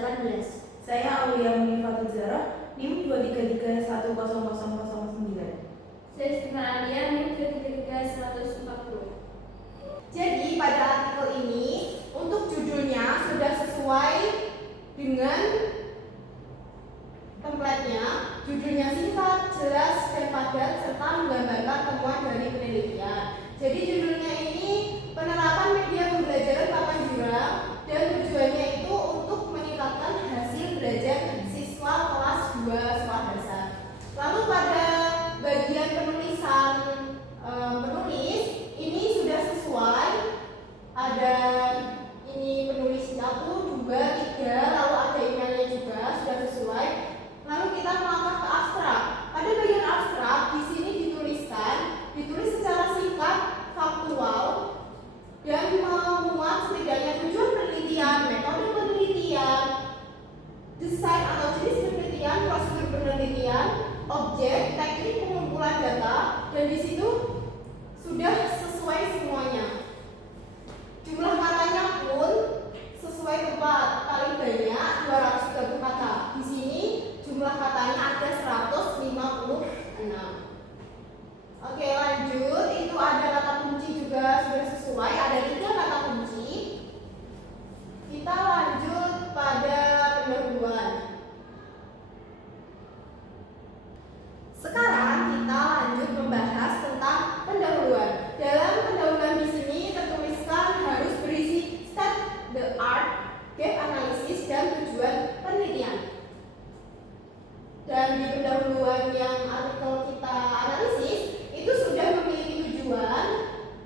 2018. Saya Aulia Munifatul Zara, NIM 233100009. Saya Stina Alia, NIM 2331140. Jadi pada artikel ini untuk judulnya sudah sesuai dengan template-nya. Judulnya singkat, jelas, dan padat serta menggambarkan temuan dari penelitian. Jadi judulnya ini penerapan media pembelajaran papan jurang dan tujuannya itu untuk meningkatkan hasil belajar siswa kelas 2 sekolah dasar. Lalu pada bagian penulisan penulis ini sudah sesuai, ada ini penulis 1, 2, 3, lalu ada emailnya juga sudah sesuai. Lalu kita melangkah ke abstrak. Pada bagian abstrak di sini ditulis secara singkat, faktual, dan memuat setidaknya tujuan penelitian, metode penelitian, desain atau jenis penelitian, prosedur penelitian, objek, teknik pengumpulan data, dan di situ sudah sesuai semuanya. Jumlah katanya pun sesuai tepat, paling banyak 230 kata. Di sini jumlah katanya ada 156. Oke, lanjut. Itu ada kata kunci juga sudah sesuai, ada 3 kata kunci. Kita lanjut pada pendahuluan. Sekarang kita lanjut membahas tentang pendahuluan. Dalam pendahuluan di sini tertuliskan harus berisi state the art, gap analysis, dan tujuan penelitian. Dan di pendahuluan yang artikel kita analisis itu sudah memiliki tujuan,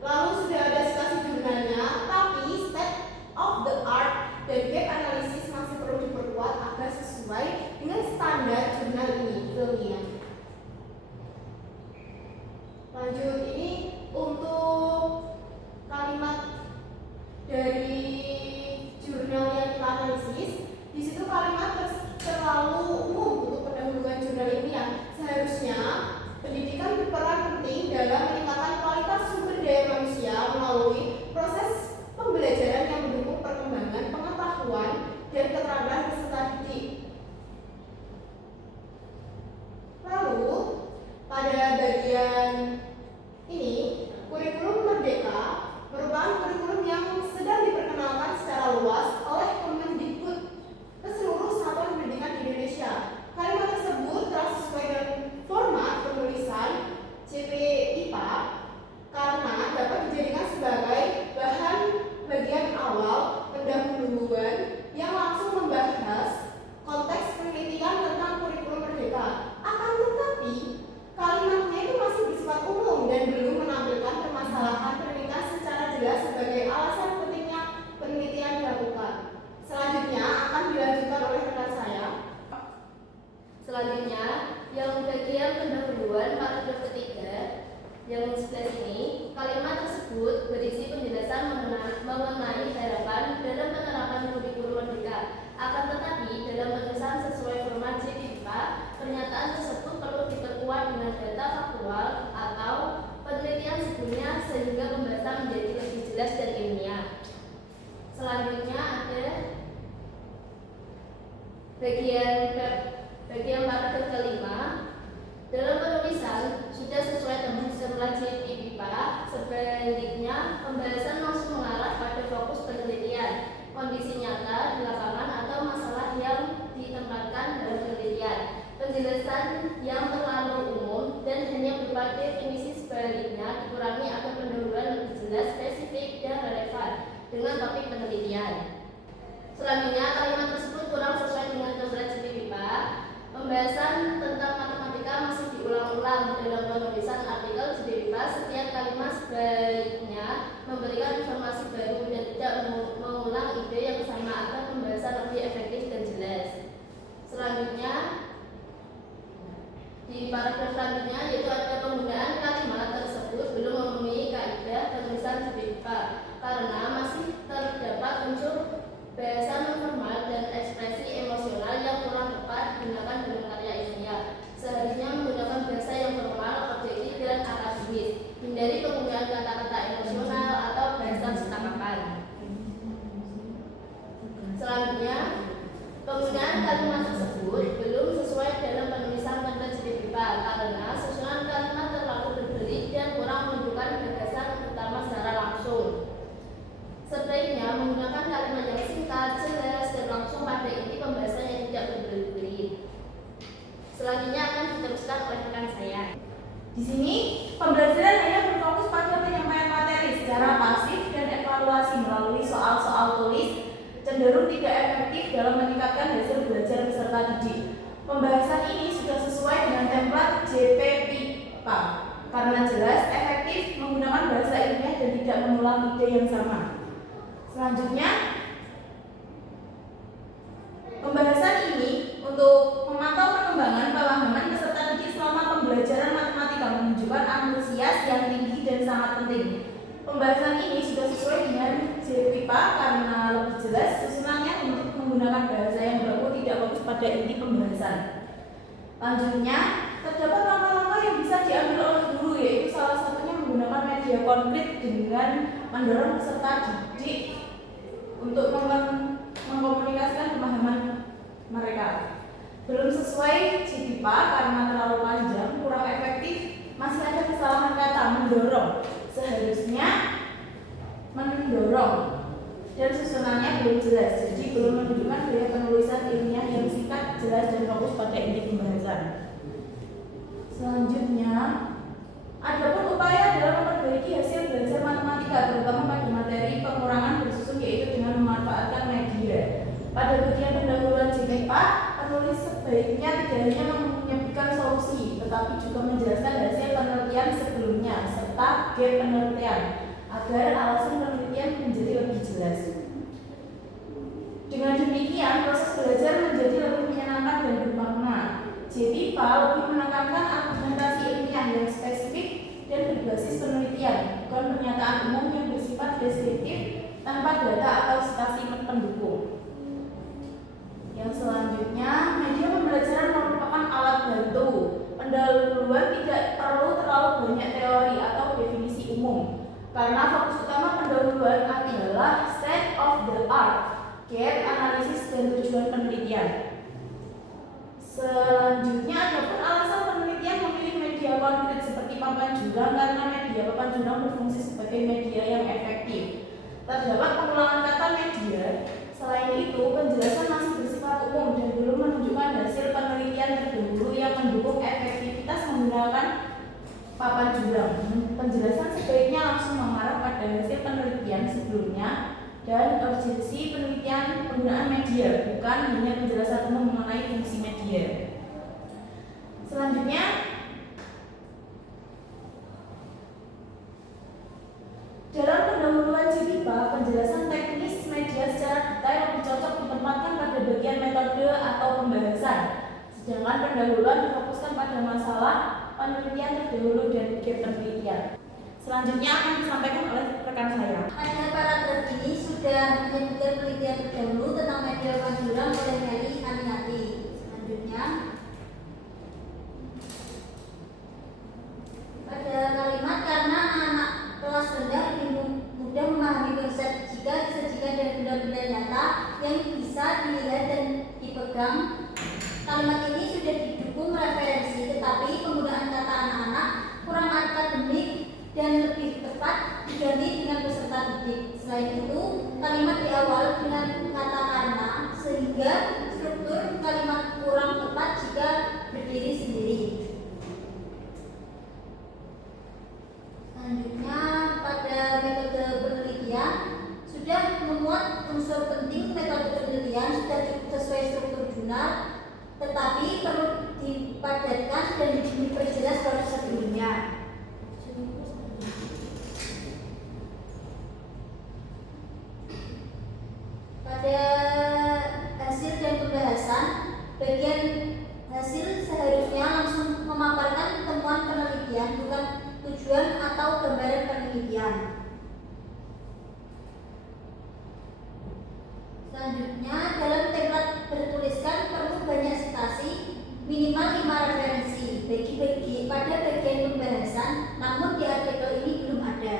lalu sudah ada citasi jurnalnya, tapi state of the art dan gap analysis masih perlu diperkuat agar sesuai dengan standar jurnal ini ilmiah. Lanjut, ini untuk kalimat dari jurnal yang kita analisis. Di situ kalimat terlalu umum untuk pendahuluan jurnal ilmiah. Seharusnya pendidikan berperan penting dalam meningkatkan kualitas sumber daya manusia melalui proses pembelajaran yang mendukung perkembangan pengetahuan dan keterampilan peserta didik. Lalu pada bagian ini, kurikulum Merdeka merupakan kurikulum yang sedang diperkenalkan secara luas oleh Kemendikbud ke seluruh satuan pendidikan di Indonesia. Kalimat tersebut telah sesuai dengan format penulisan CPIPA karena dapat dijadikan sebagai bahan bagian awal pendahuluan yang langsung membahas konteks penelitian tentang kurikulum Merdeka. Akan tetapi kalimatnya itu masih bersifat umum dan belum menampilkan permasalahan penelitian secara jelas sebagai alasan pentingnya penelitian dilakukan. Selanjutnya akan dilanjutkan oleh rekan saya. Selanjutnya, yang bagian pendahuluan paragraf ketiga yang sebelah sini, kalimat tersebut berisi penjelasan mengenai harapan dalam penerapan kurikulum Merdeka. Akan tetapi, dalam penulisan sesuai format JPIPA, pernyataan tersebut perlu diperkuat dengan data faktual atau penelitian sebelumnya sehingga pembahasan menjadi lebih jelas dan ilmiah. Selanjutnya ada bagian paragraf kelima. Dalam penulisan sudah sesuai dengan template JPIPA, sebaliknya pembahasan langsung mengarah pada fokus penelitian, kondisi nyata di lapangan atau masalah yang ditempatkan dalam penelitian. Penjelasan yang terlalu umum dan hanya berupa definisi sebaliknya dikurangi agar pendahuluan lebih jelas, spesifik, dan relevan dengan topik penelitian. Selanjutnya, kalimat tersebut kurang sesuai dengan template JPIPA. Pembahasan tentang matematika masih diulang-ulang dalam penulisan artikel JPIPA. Setiap kalimat sebaiknya memberikan informasi baru dan tidak mengulang ide yang sama agar pembahasan lebih efektif dan jelas. Selanjutnya, di paragraf selanjutnya yaitu ada penggunaan kalimat tersebut belum memenuhi kaidah penulisan JPIPA karena masih terdapat unsur bahasa non-formal dan ekspresi emosional yang kurang tepat digunakan dalam karya ilmiah. Seharusnya menggunakan bahasa yang formal, objektif, dan akademis. Hindari penggunaan kata-kata emosional atau bahasa cetakan. Selanjutnya, dengan kalimat tersebut belum sesuai dalam penulisan template JPIPA karena susunan kalimat terlalu berbelit dan kurang menunjukkan gagasan utama secara langsung. Sebaiknya menggunakan kalimat yang singkat, jelas, dan langsung pada inti pembahasan yang tidak berbelit-belit. Selanjutnya akan diteruskan oleh rekan saya. Di sini, pembelajaran hanya berfokus pada penyampaian materi secara pasif dan evaluasi melalui soal-soal tulis cenderung tidak efektif dalam meningkatkan hasil belajar peserta didik. Pembahasan ini sudah sesuai dengan template JPIPA karena jelas, efektif, menggunakan bahasa ilmiah dan tidak mengulang ide yang sama. Selanjutnya, pembahasan ini untuk memantau perkembangan pemahaman peserta didik selama pembelajaran matematika menunjukkan antusias yang tinggi dan sangat penting. Pembahasan ini sudah sesuai dengan JPIPA karena lebih jelas susunannya untuk menggunakan bahasa yang baku tidak fokus pada inti pembahasan. Selanjutnya, terdapat langkah-langkah yang bisa diambil oleh guru, yaitu salah satunya menggunakan media konkret dengan mendorong peserta didik untuk mengkomunikasikan pemahaman mereka. Belum sesuai JPIPA karena terlalu panjang, kurang efektif, masih ada kesalahan kata mendorong. Seharusnya mendorong dan susunannya belum jelas, jadi belum menunjukkan gaya penulisan ilmiah yang singkat, jelas, dan fokus pada inti pembahasan. Selanjutnya, adapun upaya dalam memperbaiki hasil belajar matematika terutama pada materi pengurangan bersusun yaitu dengan memanfaatkan media. Pada bagian pendahuluan JPIPA, penulis sebaiknya tidak hanya menyebutkan solusi, tetapi juga menjelaskan hasil penelitian sebelumnya serta gap penelitian agar alasan penelitian menjadi lebih jelas. Dengan demikian, proses belajar menjadi lebih menyenangkan dan bermakna. JPIPA lebih menekankan argumentasi ilmiah yang spesifik dan berbasis penelitian, bukan pernyataan umum yang bersifat deskriptif tanpa data atau citasi pendukung. Yang selanjutnya, media pembelajaran merupakan alat bantu. Pendahuluan tidak perlu terlalu banyak teori atau definisi umum, karena fokus utama pendahuluan adalah state of the art, gap analisis, dan tujuan penelitian. Selanjutnya, adapun alasan penelitian memilih media konkret seperti papan jurang karena media papan jurang berfungsi sebagai media yang efektif. Terdapat pengulangan kata media. Selain itu, penjelasan masih bersifat umum dan belum menunjukkan hasil penelitian terdahulu yang mendukung efektivitas menggunakan papan jurang. Penjelasan sebaiknya langsung mengarah pada hasil penelitian sebelumnya dan urgensi penelitian penggunaan media, bukan hanya penjelasan umum mengenai fungsi media. Selanjutnya, dalam pendahuluan JPIPA, penjelasan teknis media secara detail lebih cocok ditempatkan pada bagian metode atau pembahasan, sedangkan pendahuluan difokuskan pada masalah penelitian terdahulu dan gap penelitian. Selanjutnya akan disampaikan oleh rekan saya. Pada paragraf ini sudah menyebutkan penelitian terdahulu tentang media panjuran oleh Mary Aminati. Selanjutnya, pada kalimat karena anak kelas rendah lebih mudah memahami konsep jika disajikan dengan benda-benda nyata yang bisa dilihat dan dipegang. Kalimat ini sudah didukung referensi, tetapi penggunaan kata anak-anak kurang akademik dan lebih tepat diganti dengan peserta didik. Selain itu, kalimat di awal dengan kata karena sehingga struktur kalimat kurang tepat jika berdiri sendiri. Selanjutnya, pada metode penelitian sudah memuat unsur penting metode penelitian sudah cukup sesuai struktur jurnal, tetapi perlu dipadatkan dan diperjelas dari sebelumnya. Pada hasil dan pembahasan, bagian hasil seharusnya langsung memaparkan temuan penelitian, bukan tujuan atau gambaran penelitian. Selanjutnya, dalam template bertuliskan perlu banyak citasi, minimal 5 referensi pada bagian pembahasan, namun di artikel ini belum ada.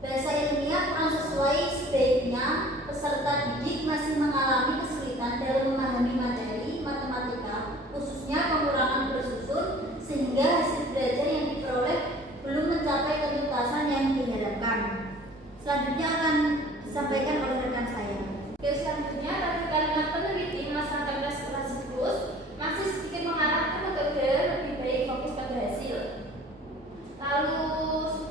Bahasa ilmiah kurang sesuai, sebaiknya sebaiknya peserta didik masih mengalami kesulitan dalam memahami materi matematika, khususnya pengurangan bersusun, sehingga hasil belajar yang diperoleh belum mencapai ketuntasan yang diharapkan. Selanjutnya akan disampaikan oleh rekan saya. Oke, selanjutnya dari kalimat peneliti masyarakat Rasmus masih sedikit mengarah ke metode lebih baik fokus pada hasil. Lalu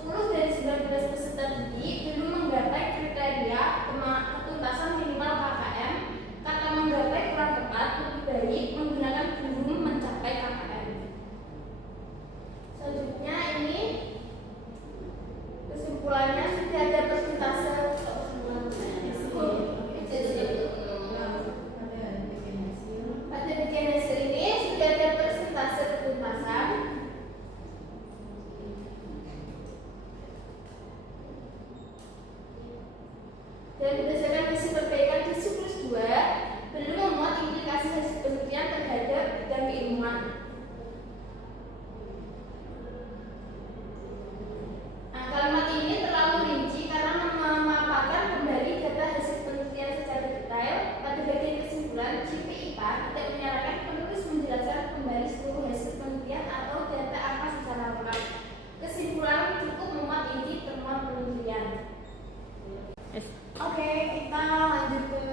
10 dari 19 peserta didik belum menggapai kriteria ketuntasan minimal KKM. Kata menggapai kurang tepat, lebih baik menggunakan belum mencapai KKM. Selanjutnya ini kesimpulannya sudah ada persentase pada bagian hasil ini sudah ada persentase ketuntasan. Dan berdasarkan hasil perbaikan di siklus 2 belum memuat implikasi hasil penelitian terhadap bidang keilmuan. Nah, kalimat ini terlalu rinci karena memaparkan kembali data hasil penelitian secara detail. Pada bagian kesimpulan, JPIPA tidak menyarankan penulis menjelaskan kembali seluruh hasil penelitian atau data apa secara lengkap. Kesimpulan cukup memuat inti temuan penelitian. Oke, kita lanjut ke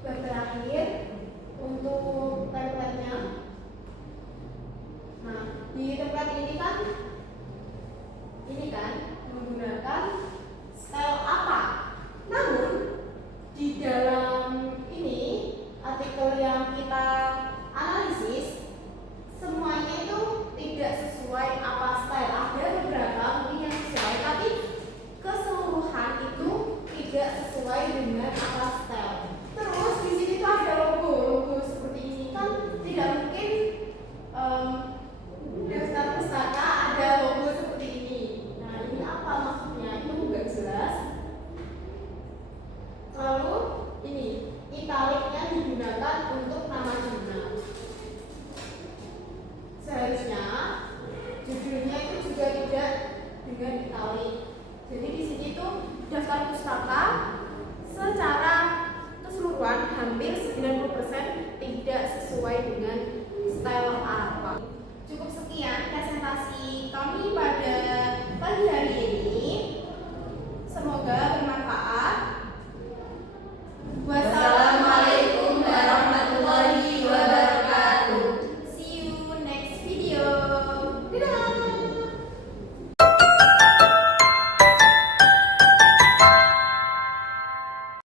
bab terakhir untuk templatenya. Nah, di template ini kan menggunakan